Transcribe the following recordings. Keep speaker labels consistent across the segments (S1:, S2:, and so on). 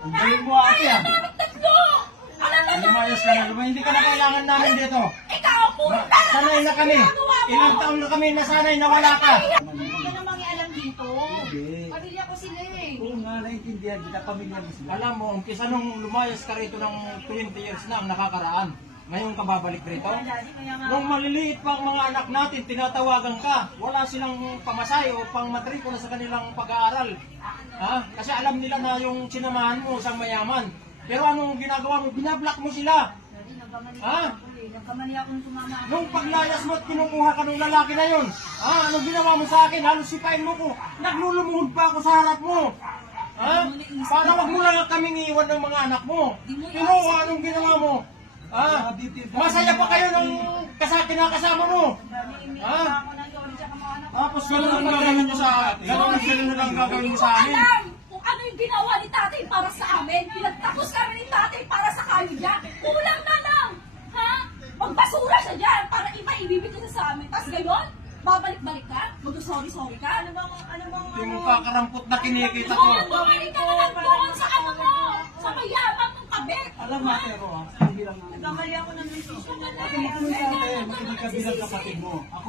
S1: Ang galing mo ate ah. Lumayos ka na, hindi ka na kailangan namin dito.
S2: Ikaw, pumunta na
S1: Sanay na kami. Ilang taon na kami nasanay na wala ka.
S2: Hindi ka namang alam dito.
S1: Hindi.
S2: Pamilya ko sila eh.
S1: Oo nga, naiintindihan kita, pamilya mo sila. Alam mo, umpisa nung lumayas ka rito ng 20 years na ang nakakaraan. Ngayon ka babalik rito?
S2: Daddy, kaya nga.
S1: Nung maliliit pa ang mga anak natin, tinatawagan ka. Wala silang pamasahe o pang matrikula sa kanilang pag-aaral. Ha? Kasi alam nila na yung sinamahan mo sa mayaman. Pero anong ginagawa mo? Binablock mo sila.
S2: Daddy, nagkamali
S1: Ha?
S2: ako eh. Nagkamali akong sumama.
S1: Nung paglayas mo at kinukuha ka ng lalaki na yun, anong ginawa mo sa akin? Halos sipain mo ko. Naglulumuhod pa ako sa harap mo. Ha? Para wag mo lang kaming iwan ng mga anak mo. Pero anong ginawa mo? Ha? Masaya pa kayo ng kinakasama mo.
S2: Daddy,
S1: Ha?
S2: ako na doon sa mga anak ko.
S1: Tapos ganun ang gagawin mo sa akin. Ganun ang gagawin mo sa amin.
S3: Alam kung ano yung ginawa ni tatay para sa amin. Pinagtapos kami ni tatay para sa kanila. Kulang na lang. Ha? Magbasura siya dyan para ipaibibigay siya sa amin. Tapos gayon, babalik-balik ka? Mag-sorry-sorry ka?
S2: Ano bang
S1: Yung kakarampot na kinikita ko.
S3: Doon, bumalik ka na lang doon sa ano mo. Sa mayaman mong kabit.
S1: Alam mo, pero hindi lang
S2: nagkamali ako ng decision.
S1: Ako makuha sa akin, hindi ka bilang kapatid mo. Ako,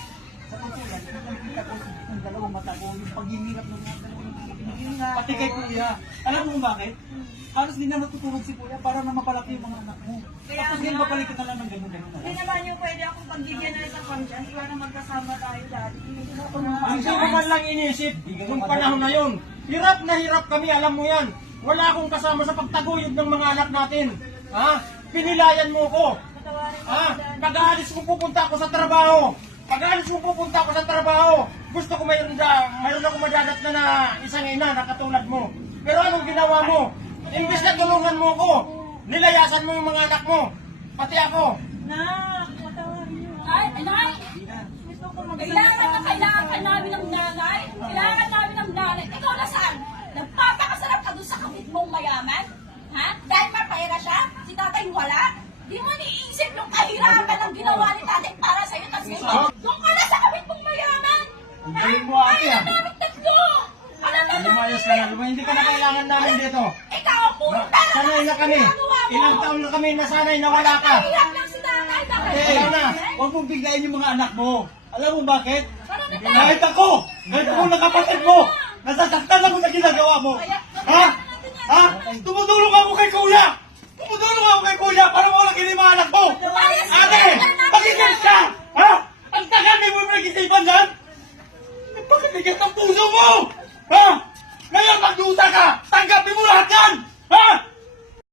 S1: sa pagsulat, nakikita ko ang dalawang mata ko, yung paghihirap ng mga dalawang pati kay kuya. Alam mo kung bakit? Halos din na matutulog si kuya para na mapalaki yung mga anak mo. Tapos ngayon babalik ka na lang ng ganun-ganun na
S2: Hindi
S1: lang.
S2: naman yung pwede akong pagbigyan na isang pamilya. Iwan na magkasama tayo, Daddy.
S1: Hindi ko man lang inisip kung panahon na yun. Hirap na hirap kami, alam mo yan. Wala akong kasama sa pagtaguyod ng mga anak natin. Ha? Pinilayan mo ko. Ha? Pag-aalis kong pupunta ako sa trabaho. Pag-aalis kong pupunta ako sa trabaho. Gusto ko mayroon ako madadat na isang ina na katulad mo. Pero anong ginawa mo? Imbes na tulungan mo ko, nilayasan mo yung mga anak mo. Pati ako.
S2: Nak, patawarin niyo.
S3: Ay, anay!
S2: Gusto ko
S3: Kailangan ka namin ng nanay. Kailangan namin ng nanay. Ikaw na saan? Nagpapakasarap ka doon sa kapit mong mayaman? Ha? Dahil mapahira siya? Si tatay wala? Di mo niisip yung kahirapan ng ginawa ni tatay para sa'yo. Tapos ngayon, doon ka na sa kapit mong mayaman.
S1: Ang galing mo ate
S3: Kaya
S1: ah.
S3: namin tatlo. Alam mo,
S1: Lumayos ka na, hindi ka na kailangan namin dito.
S3: ikaw, pumunta na
S1: Sanay na kami. Ilang taon na kami nasanay na wala ka.
S3: Hirap lang si tatay.
S1: Ikaw na.
S4: Huwag mong biglayin yung mga anak mo. Alam mo bakit?
S3: Parang
S4: Kahit ako na kapatid mo, nasasaktan ako sa ginagawa mo. Ha? Ha? Tumutulong ako kay kuya! Tumutulong ako kay kuya para mawala yung mga anak mo! Ate! Pakinggan ka! Ha? Ang tagal mo yung nag-isipan dyan? Napakaligat ang puso mo! Ha? Ngayon magdusa ka!